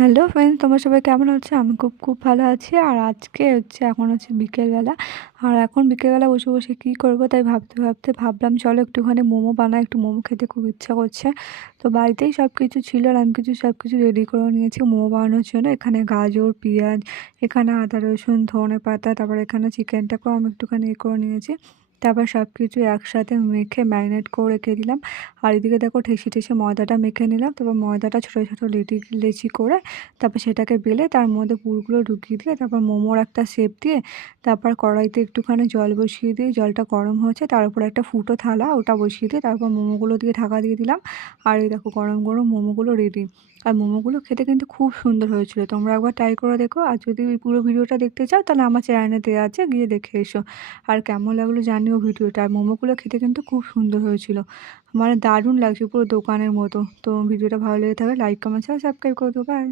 Hello friends, তোমরা সবাই কেমন আছো? আমি খুব ভালো আছি। আর আজকে এখন বিকেলবেলা। আর এখন বিকেলবেলা বসে বসে কী করবো তাই ভাবতে ভাবলাম চলো একটুখানি মোমো বানাই, একটু মোমো খেতে খুব ইচ্ছা করছে। তো বাড়িতেই সব কিছু ছিল আর আমি সব কিছু রেডি করে নিয়েছি মোমো বানানোর জন্য। এখানে গাজর, পেঁয়াজ, এখানে আদা রসুন, ধনেপাতা, তারপর এখানে চিকেনটাকেও আমি একটুখানি করে নিয়েছি। তারপর সব কিছু একসাথে মেখে ম্যারিনেট করে রেখে দিলাম। আর এদিকে দেখো ঠেসে ময়দাটা মেখে নিলাম। তারপর ময়দাটা ছোটো ছোটো লেচি করে তারপর সেটাকে বেলে তার মধ্যে পুরগুলো ঢুকিয়ে দিয়ে তারপর মোমোর একটা শেপ দিয়ে তারপর কড়াইতে একটুখানি জল বসিয়ে দিয়ে জলটা গরম হয়েছে তার উপর একটা ফুটো থালা ওটা বসিয়ে দিয়ে তারপর মোমোগুলো দিয়ে ঢাকা দিয়ে দিলাম। আর এই দেখো গরম গরম মোমোগুলো রেডি। আর মোমোগুলো খেতে কিন্তু খুব সুন্দর হয়েছিল। তোমরা একবার ট্রাই করে দেখো। আর যদি ওই পুরো ভিডিওটা দেখতে চাও তাহলে আমার চ্যানেলে দেওয়া আছে, গিয়ে দেখে এসো। আর কেমন লাগলো জানিও ভিডিওটা। আর মোমোগুলো খেতে কিন্তু খুব সুন্দর হয়েছিল, মানে দারুণ লাগছে পুরো দোকানের মতো। তো ভিডিওটা ভালো লেগে থাকলে লাইক, কমেন্ট, সাবস্ক্রাইব করে দেবো। বাই।